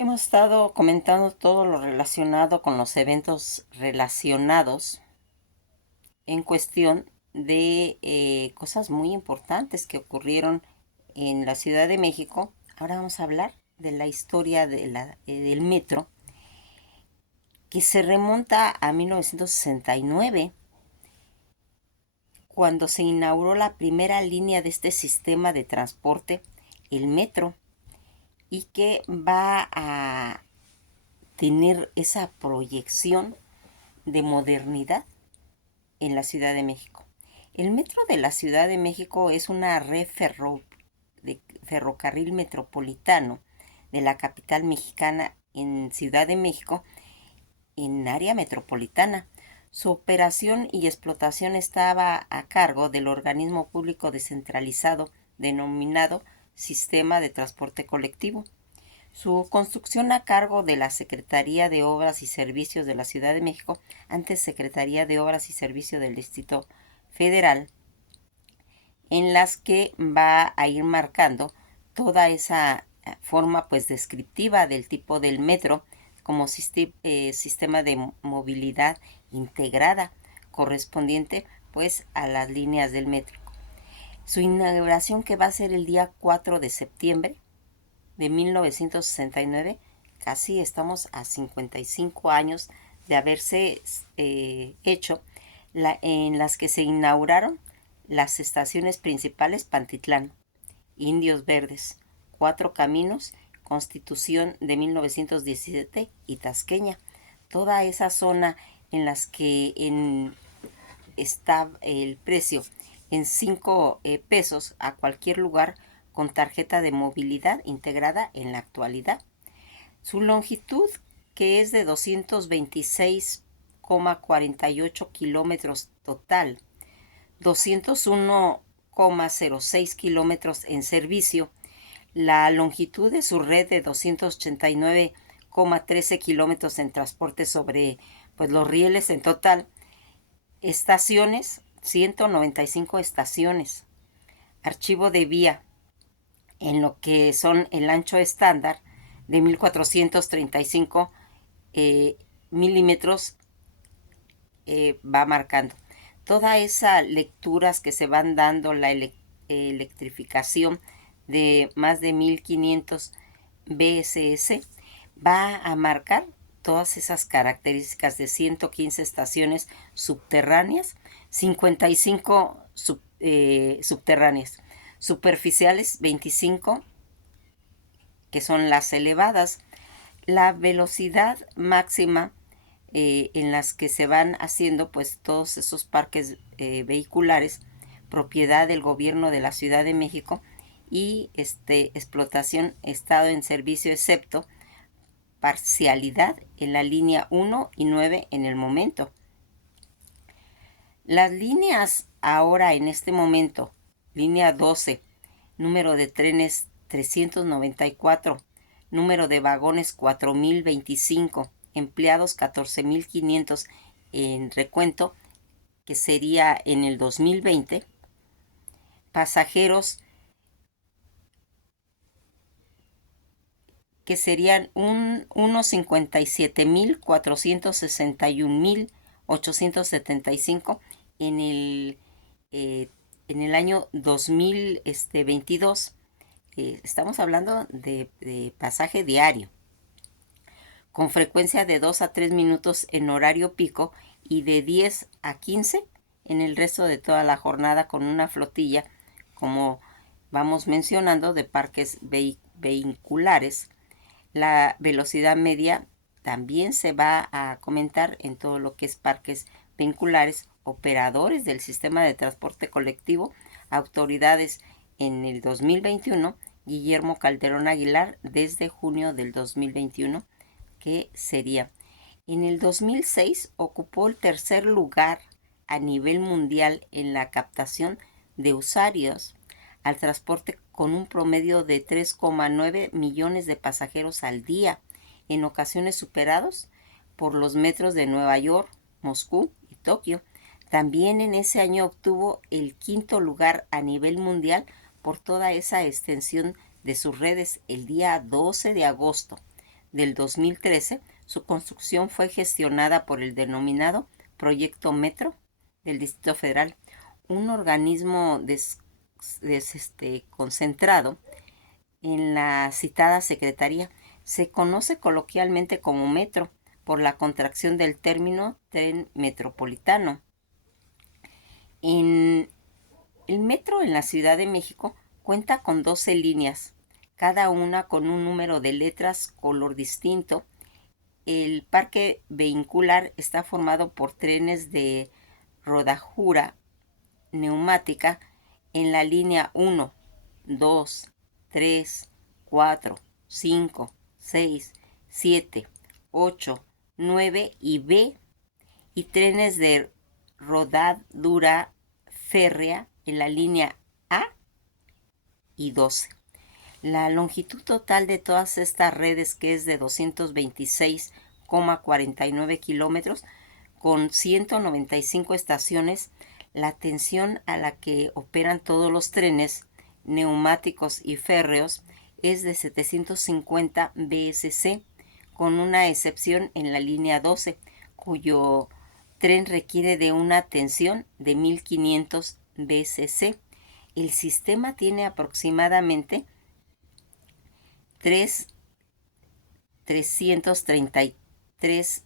Hemos estado comentando todo lo relacionado con los eventos relacionados en cuestión de cosas muy importantes que ocurrieron en la Ciudad de México. Ahora vamos a hablar de la historia del metro, que se remonta a 1969, cuando se inauguró la primera línea de este sistema de transporte, el metro, y que va a tener esa proyección de modernidad en la Ciudad de México. El metro de la Ciudad de México es una red de ferrocarril metropolitano de la capital mexicana en Ciudad de México, en área metropolitana. Su operación y explotación estaba a cargo del organismo público descentralizado denominado Sistema de Transporte Colectivo. Su construcción a cargo de la Secretaría de Obras y Servicios de la Ciudad de México, antes Secretaría de Obras y Servicios del Distrito Federal, en las que va a ir marcando toda esa forma pues descriptiva del tipo del metro como sistema de movilidad integrada correspondiente pues a las líneas del metro. Su inauguración, que va a ser el día 4 de septiembre de 1969, casi estamos a 55 años de haberse hecho, en las que se inauguraron las estaciones principales: Pantitlán, Indios Verdes, Cuatro Caminos, Constitución de 1917 y Tasqueña. Toda esa zona en las que está el precio en 5 pesos a cualquier lugar con tarjeta de movilidad integrada en la actualidad. Su longitud, que es de 226,48 kilómetros total, 201,06 kilómetros en servicio, la longitud de su red de 289,13 kilómetros en transporte sobre pues, los rieles en total, estaciones, 195 estaciones, archivo de vía, en lo que son el ancho estándar de 1435 milímetros, va marcando. Todas esas lecturas que se van dando, la electrificación de más de 1500 BSS, va a marcar todas esas características de 115 estaciones subterráneas, 55 subterráneas, superficiales 25, que son las elevadas. La velocidad máxima en las que se van haciendo pues todos esos parques vehiculares, propiedad del gobierno de la Ciudad de México, y explotación, estado en servicio excepto parcialidad en la línea 1 y 9 en el momento. Las líneas ahora en este momento: línea 12, número de trenes 394, número de vagones 4025, empleados 14.500 en recuento, que sería en el 2020, pasajeros que serían unos 57.461.875 en el año 2022. Estamos hablando de pasaje diario, con frecuencia de 2 a 3 minutos en horario pico y de 10 a 15 en el resto de toda la jornada, con una flotilla, como vamos mencionando, de parques vehiculares. La velocidad media también se va a comentar en todo lo que es parques vehiculares, operadores del sistema de transporte colectivo, autoridades en el 2021, Guillermo Calderón Aguilar desde junio del 2021, que sería. En el 2006 ocupó el tercer lugar a nivel mundial en la captación de usuarios al transporte, con un promedio de 3,9 millones de pasajeros al día, en ocasiones superados por los metros de Nueva York, Moscú y Tokio. También en ese año obtuvo el quinto lugar a nivel mundial por toda esa extensión de sus redes el día 12 de agosto del 2013, su construcción fue gestionada por el denominado Proyecto Metro del Distrito Federal, un organismo concentrado en la citada secretaría. Se conoce coloquialmente como metro por la contracción del término tren metropolitano. En el metro en la Ciudad de México cuenta con 12 líneas, cada una con un número de letras color distinto. El parque vehicular está formado por trenes de rodajura neumática en la línea 1, 2, 3, 4, 5, 6, 7, 8, 9 y B, y trenes de rodadura férrea en la línea A y 12. La longitud total de todas estas redes, que es de 226,49 kilómetros, con 195 estaciones, la atención a la que operan todos los trenes neumáticos y férreos es de 750 BSC, con una excepción en la línea 12, cuyo tren requiere de una atención de 1500 BSC. El sistema tiene aproximadamente 333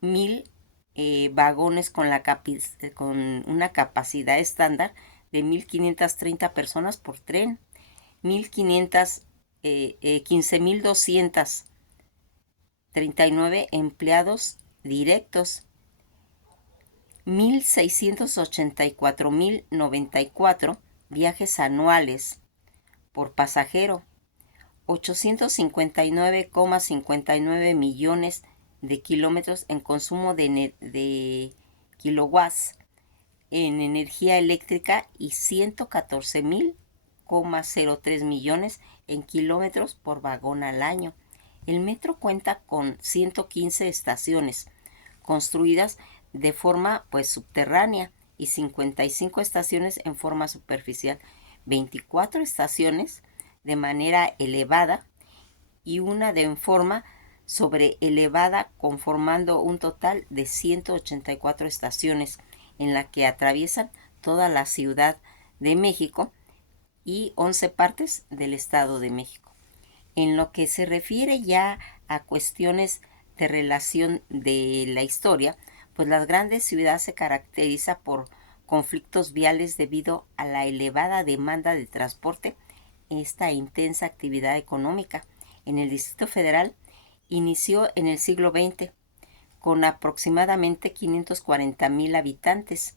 mil vagones con una capacidad estándar de 1530 personas por tren, 15.239 empleados directos, 1.684.094 viajes anuales por pasajero, 859,59 millones de kilómetros en consumo de kilowatts en energía eléctrica y 114,03 millones en kilómetros por vagón al año. El metro cuenta con 115 estaciones construidas de forma subterránea y 55 estaciones en forma superficial, 24 estaciones de manera elevada y una en forma sobreelevada, conformando un total de 184 estaciones en la que atraviesan toda la Ciudad de México y 11 partes del Estado de México. En lo que se refiere ya a cuestiones de relación de la historia, pues las grandes ciudades se caracterizan por conflictos viales debido a la elevada demanda de transporte, esta intensa actividad económica. En el Distrito Federal inició en el siglo XX con aproximadamente 540,000 habitantes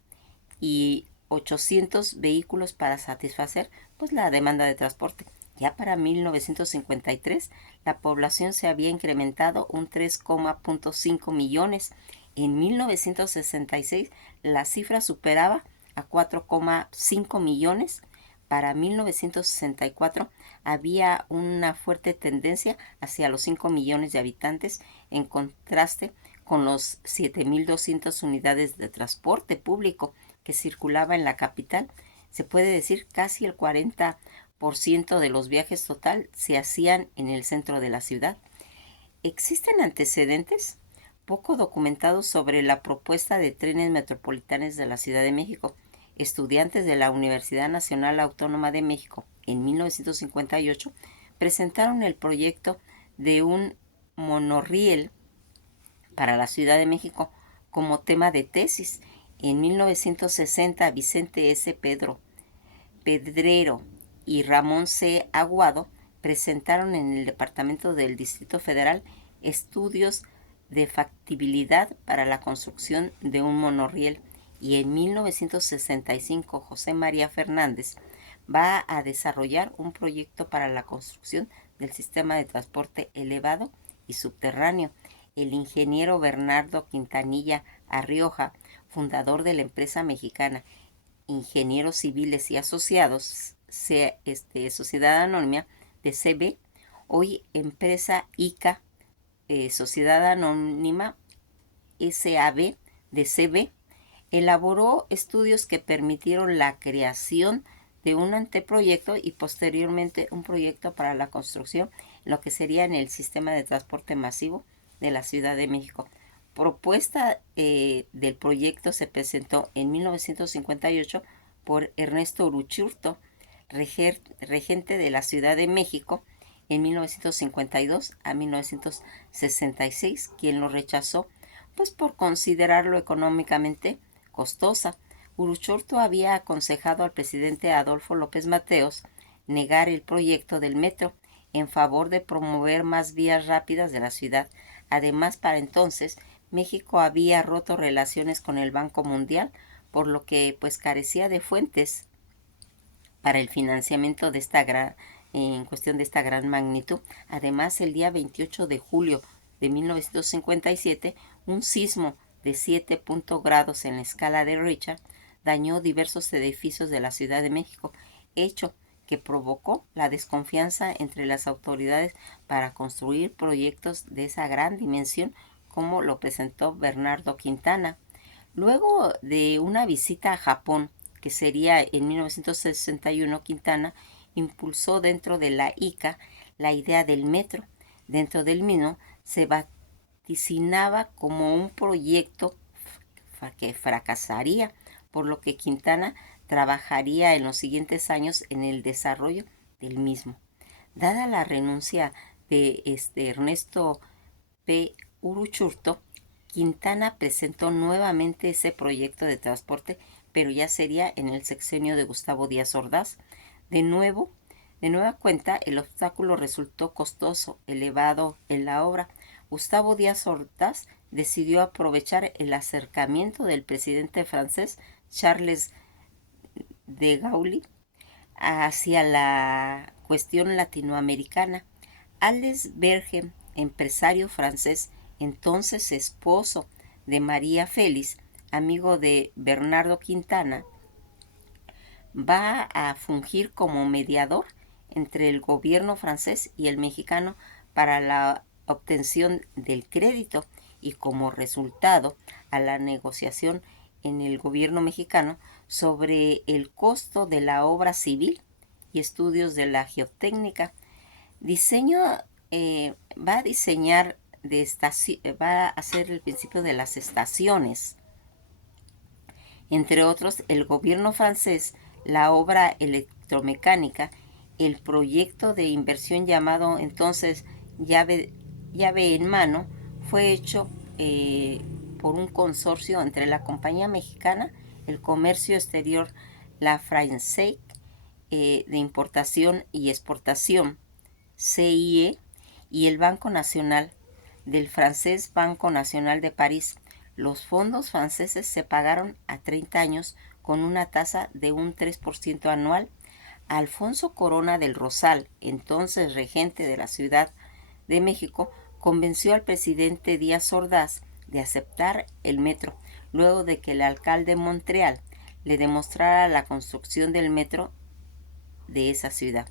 y 800 vehículos para satisfacer la demanda de transporte. Ya para 1953 la población se había incrementado un 3,5 millones. En 1966 la cifra superaba a 4,5 millones. Para 1964 había una fuerte tendencia hacia los 5 millones de habitantes, en contraste con los 7,200 unidades de transporte público que circulaba en la capital. Se puede decir casi el 40% de los viajes total se hacían en el centro de la ciudad. ¿Existen antecedentes poco documentados sobre la propuesta de trenes metropolitanos de la Ciudad de México? Estudiantes de la Universidad Nacional Autónoma de México en 1958 presentaron el proyecto de un monorriel para la Ciudad de México como tema de tesis. En 1960 Vicente S. Pedrero y Ramón C. Aguado presentaron en el Departamento del Distrito Federal estudios de factibilidad para la construcción de un monorriel, y en 1965 José María Fernández va a desarrollar un proyecto para la construcción del sistema de transporte elevado y subterráneo. El ingeniero Bernardo Quintanilla Arrioja, fundador de la empresa mexicana Ingenieros Civiles y Asociados, Sociedad Anónima de CB, hoy empresa ICA, Sociedad Anónima SAB de CB, elaboró estudios que permitieron la creación de un anteproyecto y posteriormente un proyecto para la construcción, lo que sería en el sistema de transporte masivo de la Ciudad de México. Propuesta del proyecto se presentó en 1958 por Ernesto Uruchurtu, regente de la Ciudad de México, en 1952 a 1966, quien lo rechazó pues por considerarlo económicamente costosa. Uruchurtu había aconsejado al presidente Adolfo López Mateos negar el proyecto del metro en favor de promover más vías rápidas de la ciudad. Además, para entonces, México había roto relaciones con el Banco Mundial, por lo que pues carecía de fuentes para el financiamiento de en cuestión de esta gran magnitud. Además, el día 28 de julio de 1957, un sismo de 7 grados en la escala de Richter dañó diversos edificios de la Ciudad de México, hecho que provocó la desconfianza entre las autoridades para construir proyectos de esa gran dimensión, como lo presentó Bernardo Quintana. Luego de una visita a Japón, que sería en 1961, Quintana impulsó dentro de la ICA la idea del metro. Dentro del mismo se vaticinaba como un proyecto que fracasaría, por lo que Quintana trabajaría en los siguientes años en el desarrollo del mismo. Dada la renuncia de Ernesto P. Uruchurtu, Quintana presentó nuevamente ese proyecto de transporte, pero ya sería en el sexenio de Gustavo Díaz Ordaz. De nueva cuenta, el obstáculo resultó costoso, elevado en la obra. Gustavo Díaz Ordaz decidió aprovechar el acercamiento del presidente francés Charles de Gaulle hacia la cuestión latinoamericana. Alex Berger, empresario francés, entonces esposo de María Félix, amigo de Bernardo Quintana, va a fungir como mediador entre el gobierno francés y el mexicano para la obtención del crédito, y como resultado a la negociación en el gobierno mexicano sobre el costo de la obra civil y estudios de la geotécnica. Va a diseñar va a hacer el principio de las estaciones. Entre otros, el gobierno francés, la obra electromecánica, el proyecto de inversión llamado entonces llave en mano, fue hecho por un consorcio entre la Compañía Mexicana, el Comercio Exterior, la Française de Importación y Exportación, CIE, y el Banco Nacional, del francés Banco Nacional de París. Los fondos franceses se pagaron a 30 años con una tasa de un 3% anual. Alfonso Corona del Rosal, entonces regente de la Ciudad de México, convenció al presidente Díaz Ordaz de aceptar el metro, luego de que el alcalde de Montreal le demostrara la construcción del metro de esa ciudad.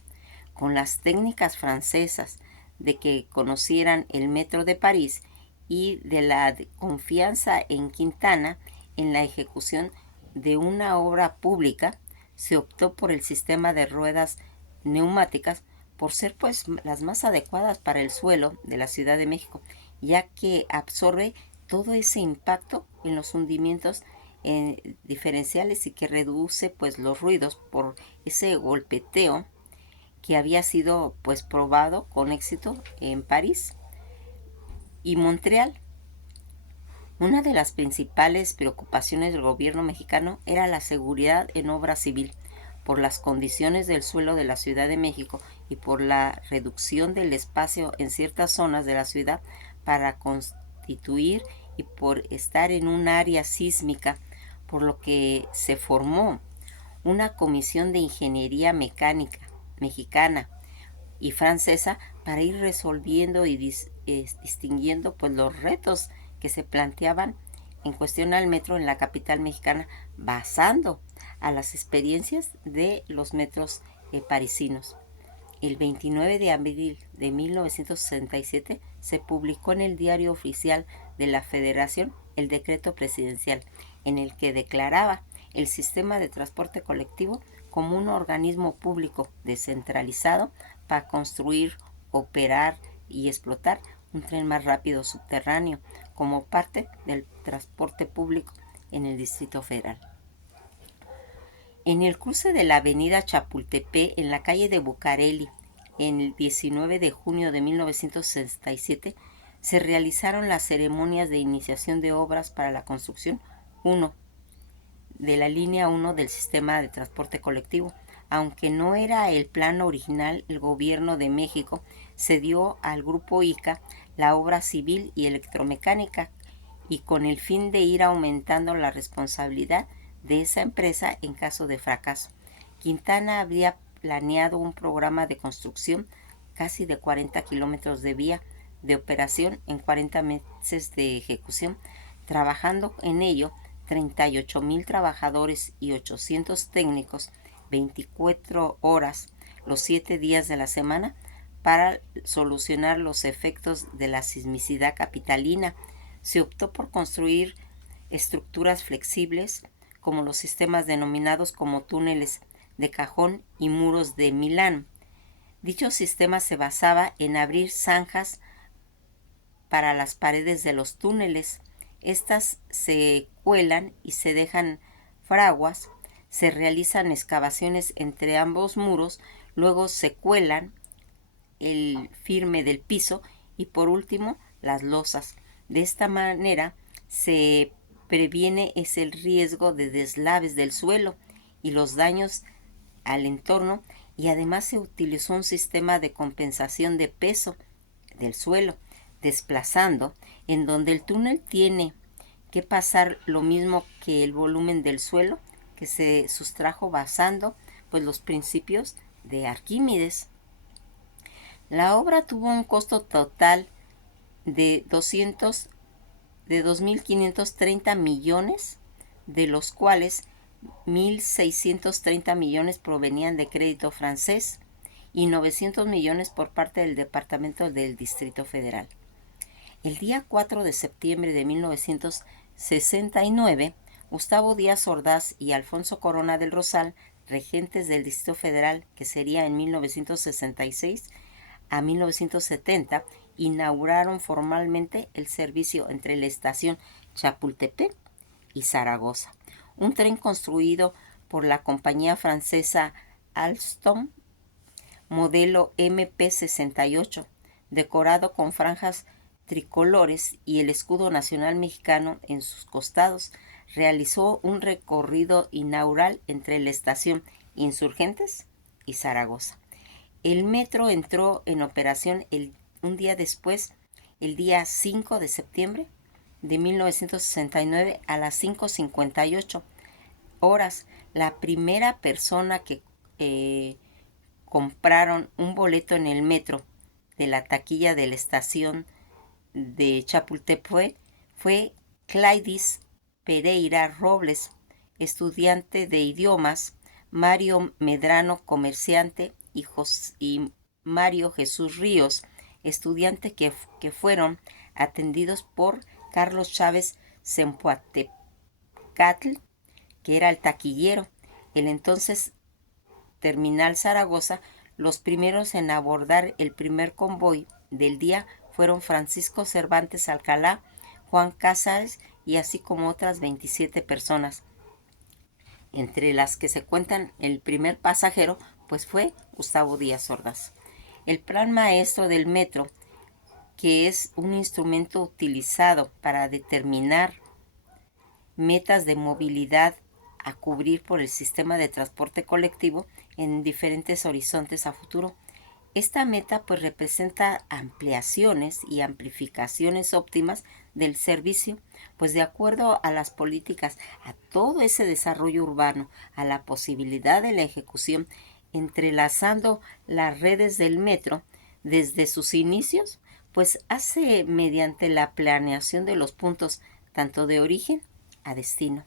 Con las técnicas francesas de que conocieran el metro de París y de la confianza en Quintana en la ejecución de una obra pública, se optó por el sistema de ruedas neumáticas por ser pues las más adecuadas para el suelo de la Ciudad de México, ya que absorbe todo ese impacto en los hundimientos diferenciales y que reduce pues los ruidos por ese golpeteo que había sido pues probado con éxito en París y Montreal. Una de las principales preocupaciones del gobierno mexicano era la seguridad en obra civil, por las condiciones del suelo de la Ciudad de México y por la reducción del espacio en ciertas zonas de la ciudad para constituir y por estar en un área sísmica, por lo que se formó una comisión de ingeniería mecánica mexicana y francesa para ir resolviendo y distinguiendo pues los retos que se planteaban en cuestión al metro en la capital mexicana, basando a las experiencias de los metros parisinos. El 29 de abril de 1967 se publicó en el Diario Oficial de la Federación el decreto presidencial en el que declaraba el sistema de transporte colectivo como un organismo público descentralizado para construir, operar y explotar un tren más rápido subterráneo como parte del transporte público en el Distrito Federal. En el cruce de la avenida Chapultepec en la calle de Bucareli, en el 19 de junio de 1967, se realizaron las ceremonias de iniciación de obras para la construcción 1 de la línea 1 del sistema de transporte colectivo. Aunque no era el plan original, el gobierno de México cedió al grupo ICA la obra civil y electromecánica, y con el fin de ir aumentando la responsabilidad de esa empresa en caso de fracaso. Quintana había planeado un programa de construcción casi de 40 kilómetros de vía de operación en 40 meses de ejecución, trabajando en ello 38,000 trabajadores y 800 técnicos 24 horas los 7 días de la semana para solucionar los efectos de la sismicidad capitalina. Se optó por construir estructuras flexibles como los sistemas denominados como túneles de cajón y muros de Milán. Dicho sistema se basaba en abrir zanjas para las paredes de los túneles. Estas se cuelan y se dejan fraguas, se realizan excavaciones entre ambos muros, luego se cuelan el firme del piso y por último las losas. De esta manera se previene el riesgo de deslaves del suelo y los daños al entorno, y además se utilizó un sistema de compensación de peso del suelo, desplazando en donde el túnel tiene que pasar lo mismo que el volumen del suelo, que se sustrajo basando pues los principios de Arquímedes. La obra tuvo un costo total de 2.530 millones, de los cuales 1.630 millones provenían de crédito francés y 900 millones por parte del Departamento del Distrito Federal. El día 4 de septiembre de 1969, Gustavo Díaz Ordaz y Alfonso Corona del Rosal, regentes del Distrito Federal, que sería en 1966 a 1970, inauguraron formalmente el servicio entre la estación Chapultepec y Zaragoza. Un tren construido por la compañía francesa Alstom, modelo MP68, decorado con franjas tricolores y el escudo nacional mexicano en sus costados, realizó un recorrido inaugural entre la estación Insurgentes y Zaragoza. El metro entró en operación un día después, el día 5 de septiembre de 1969 a las 5:58 horas. La primera persona que compraron un boleto en el metro de la taquilla de la estación de Chapultepec fue Claydis Pereira Robles, estudiante de idiomas, Mario Medrano, comerciante, y Mario Jesús Ríos, estudiante, que fueron atendidos por Carlos Chávez Zempoatecatl, que era el taquillero. El entonces Terminal Zaragoza, los primeros en abordar el primer convoy del día fueron Francisco Cervantes Alcalá, Juan Cázares y así como otras 27 personas, entre las que se cuentan el primer pasajero pues fue Gustavo Díaz Ordaz. El plan maestro del metro, que es un instrumento utilizado para determinar metas de movilidad a cubrir por el sistema de transporte colectivo en diferentes horizontes a futuro. Esta meta pues representa ampliaciones y amplificaciones óptimas del servicio, pues de acuerdo a las políticas, a todo ese desarrollo urbano, a la posibilidad de la ejecución, entrelazando las redes del metro desde sus inicios, pues hace mediante la planeación de los puntos tanto de origen a destino,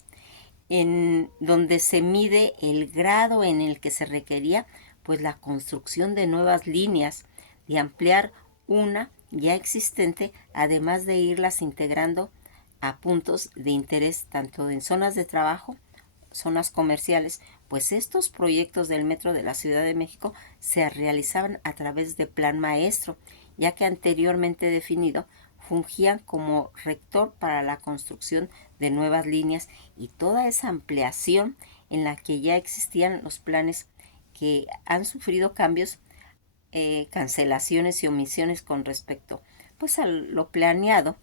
en donde se mide el grado en el que se requería pues la construcción de nuevas líneas, de ampliar una ya existente, además de irlas integrando a puntos de interés tanto en zonas de trabajo zonas comerciales, pues estos proyectos del metro de la Ciudad de México se realizaban a través de plan maestro, ya que anteriormente definido fungían como rector para la construcción de nuevas líneas y toda esa ampliación en la que ya existían los planes que han sufrido cambios, cancelaciones y omisiones con respecto pues a lo planeado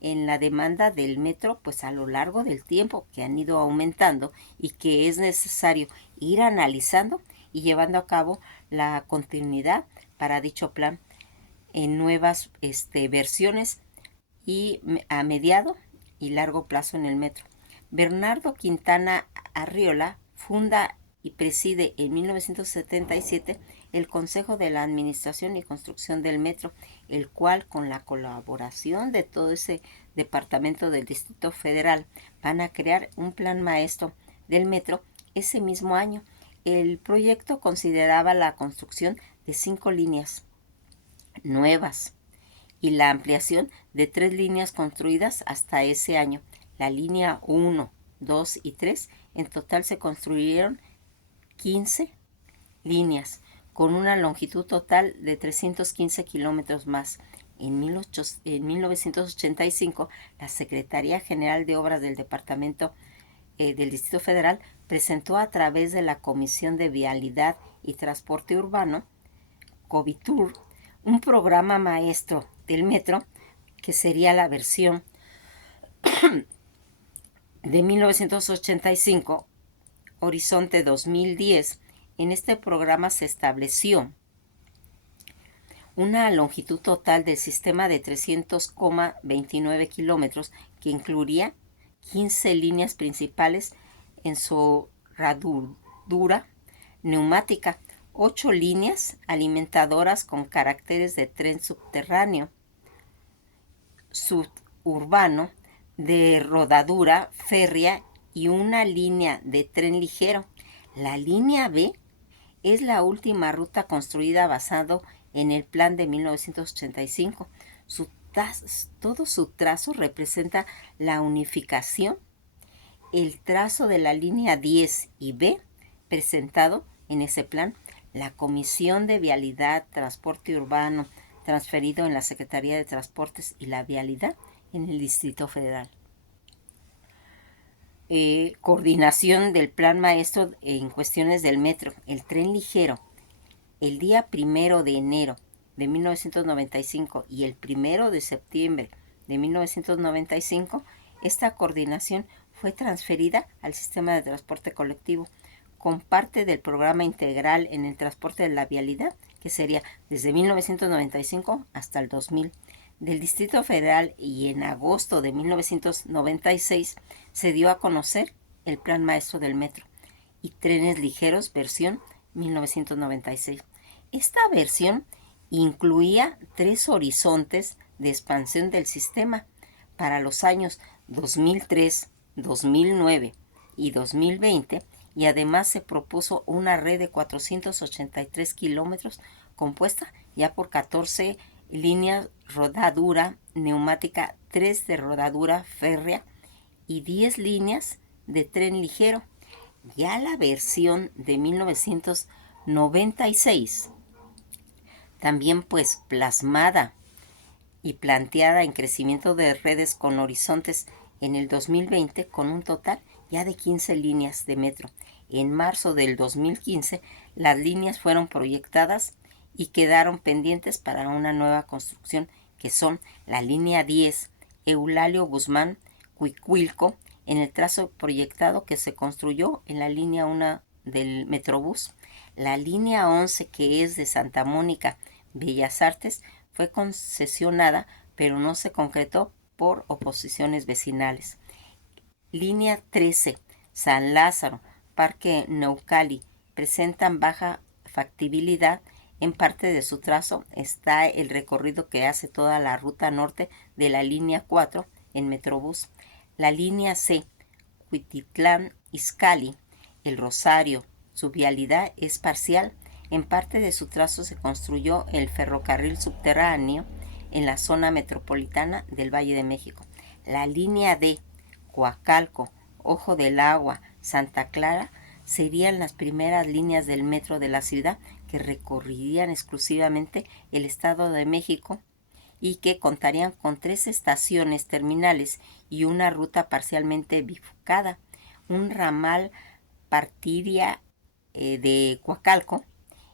en la demanda del metro pues a lo largo del tiempo, que han ido aumentando y que es necesario ir analizando y llevando a cabo la continuidad para dicho plan en nuevas versiones y a mediado y largo plazo en el metro. Bernardo Quintana Arriola funda y preside en 1977 el Consejo de la Administración y Construcción del Metro, el cual, con la colaboración de todo ese departamento del Distrito Federal, van a crear un plan maestro del metro ese mismo año. El proyecto consideraba la construcción de 5 líneas nuevas y la ampliación de 3 líneas construidas hasta ese año. La línea 1, 2 y 3, en total se construyeron 15 líneas, con una longitud total de 315 kilómetros más. En 1985, la Secretaría General de Obras del Departamento del Distrito Federal presentó a través de la Comisión de Vialidad y Transporte Urbano, COVITUR, un programa maestro del metro que sería la versión de 1985, Horizonte 2010. En este programa se estableció una longitud total del sistema de 300,29 kilómetros que incluiría 15 líneas principales en su radura neumática, 8 líneas alimentadoras con caracteres de tren subterráneo, suburbano, de rodadura férrea y una línea de tren ligero. La línea B es la última ruta construida basado en el plan de 1985. Todo su trazo representa la unificación. El trazo de la línea 10 y B presentado en ese plan, la Comisión de Vialidad, Transporte Urbano, transferido en la Secretaría de Transportes y la Vialidad en el Distrito Federal. Coordinación del plan maestro en cuestiones del metro, el tren ligero. El día 1 de enero de 1995 y el 1 de septiembre de 1995, esta coordinación fue transferida al sistema de transporte colectivo con parte del programa integral en el transporte de la vialidad, que sería desde 1995 hasta el 2000 del Distrito Federal, y en agosto de 1996 se dio a conocer el Plan Maestro del Metro y Trenes Ligeros versión 1996. Esta versión incluía 3 horizontes de expansión del sistema para los años 2003, 2009 y 2020, y además se propuso una red de 483 kilómetros compuesta ya por 14 líneas rodadura neumática, 3 de rodadura férrea y 10 líneas de tren ligero. Ya la versión de 1996, también pues plasmada y planteada en crecimiento de redes con horizontes en el 2020, con un total ya de 15 líneas de metro. En marzo del 2015, las líneas fueron proyectadas y quedaron pendientes para una nueva construcción, que son la línea 10, Eulalio Guzmán, Cuicuilco, en el trazo proyectado que se construyó en la línea 1 del Metrobús. La línea 11, que es de Santa Mónica, Bellas Artes, fue concesionada, pero no se concretó por oposiciones vecinales. Línea 13, San Lázaro, Parque Naucali, presentan baja factibilidad. En parte de su trazo está el recorrido que hace toda la ruta norte de la línea 4 en Metrobús. La línea C, Cuititlán, Izcalli, El Rosario, su vialidad es parcial. En parte de su trazo se construyó el ferrocarril subterráneo en la zona metropolitana del Valle de México. La línea D, Coacalco, Ojo del Agua, Santa Clara serían las primeras líneas del metro de la ciudad que recorrerían exclusivamente el Estado de México y que contarían con 3 estaciones terminales y una ruta parcialmente bifurcada. Un ramal partiría de Coacalco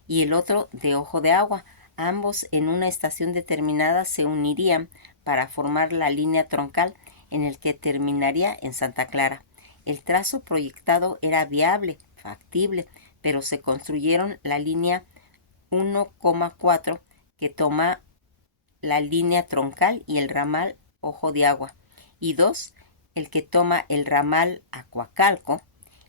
y el otro de Ojo de Agua. Ambos en una estación determinada se unirían para formar la línea troncal en el que terminaría en Santa Clara. El trazo proyectado era viable, factible, pero se construyeron la línea 1,4 que toma la línea troncal y el ramal Ojo de Agua, y 2, el que toma el ramal a Coacalco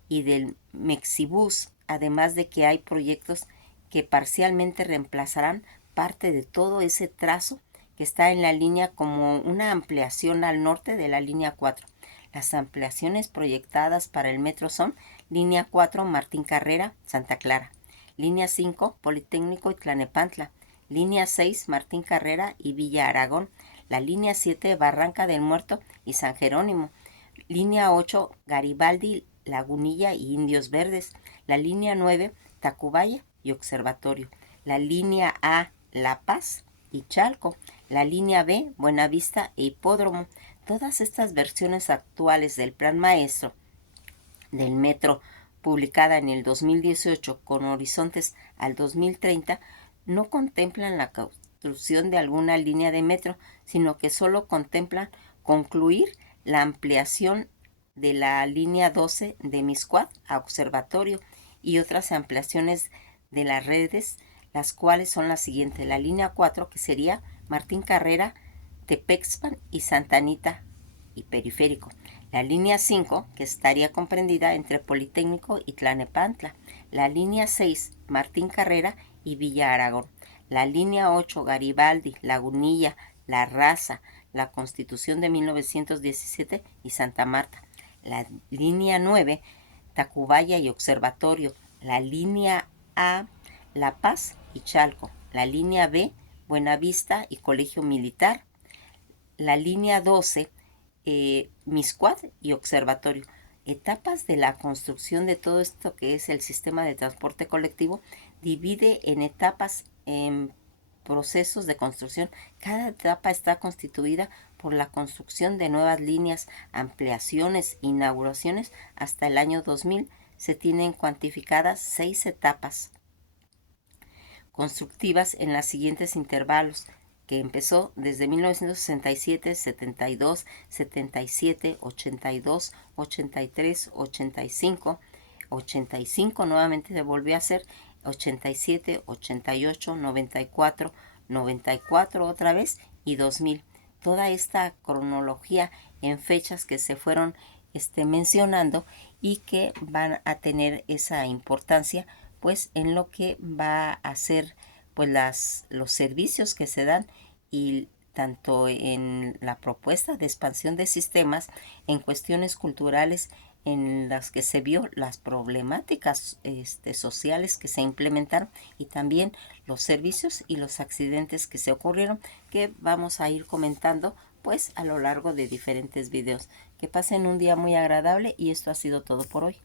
y del Mexibus, además de que hay proyectos que parcialmente reemplazarán parte de todo ese trazo que está en la línea como una ampliación al norte de la línea 4. Las ampliaciones proyectadas para el metro son línea 4 Martín Carrera, Santa Clara, línea 5 Politécnico y Tlalnepantla, línea 6 Martín Carrera y Villa Aragón, la línea 7 Barranca del Muerto y San Jerónimo, línea 8 Garibaldi, Lagunilla y Indios Verdes, la línea 9 Tacubaya y Observatorio, la línea A La Paz y Chalco, la línea B Buenavista e Hipódromo. Todas estas versiones actuales del Plan Maestro del Metro, publicada en el 2018 con horizontes al 2030, no contemplan la construcción de alguna línea de metro, sino que solo contemplan concluir la ampliación de la línea 12 de Mixcoac a Observatorio y otras ampliaciones de las redes, las cuales son las siguientes: la línea 4, que sería Martín Carrera, Tepexpan y Santa Anita y Periférico, la línea 5, que estaría comprendida entre Politécnico y Tlalnepantla, la línea 6, Martín Carrera y Villa Aragón, la línea 8, Garibaldi, Lagunilla, La Raza, la Constitución de 1917 y Santa Marta, la línea 9, Tacubaya y Observatorio, la línea A, La Paz y Chalco, la línea B, Buenavista y Colegio Militar, la línea 12, Mixcoac y Observatorio. Etapas de la construcción de todo esto que es el sistema de transporte colectivo divide en etapas, en procesos de construcción. Cada etapa está constituida por la construcción de nuevas líneas, ampliaciones, inauguraciones. Hasta el año 2000 se tienen cuantificadas 6 etapas constructivas en los siguientes intervalos, que empezó desde 1967, 72, 77, 82, 83, 85, 85 nuevamente se volvió a hacer, 87, 88, 94, 94 otra vez y 2000. Toda esta cronología en fechas que se fueron mencionando y que van a tener esa importancia pues en lo que va a ser pues los servicios que se dan, y tanto en la propuesta de expansión de sistemas, en cuestiones culturales en las que se vio las problemáticas sociales que se implementaron, y también los servicios y los accidentes que se ocurrieron, que vamos a ir comentando pues a lo largo de diferentes videos. Que pasen un día muy agradable, y esto ha sido todo por hoy.